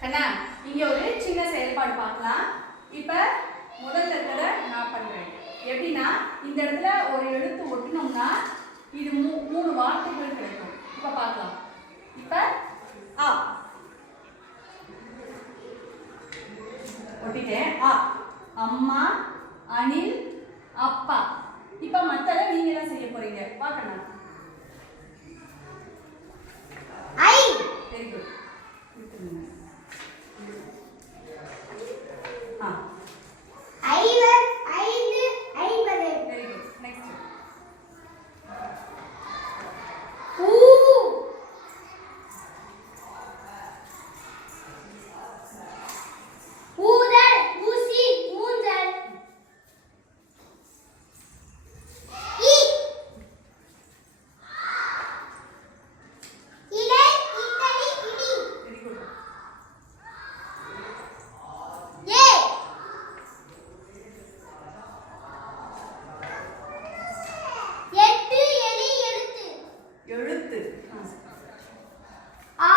கண்ணா இங்க ஒரு சின்ன செயல்பாடு பார்க்கலாம். இப்ப முதல்ல இருக்கிறத நான் பண்றேன். எப்படின்னா இந்த இடத்துல ஒரு எழுத்து ஒட்டினோம்னா இது மூ மூணு வார்த்தைகள் கிடைக்கும். இப்ப பார்க்கலாம். இப்ப ஆ. ஒட்டிட்டேன். ஆ. அம்மா அனில் அப்பா. எழுத்து ஆ ஆ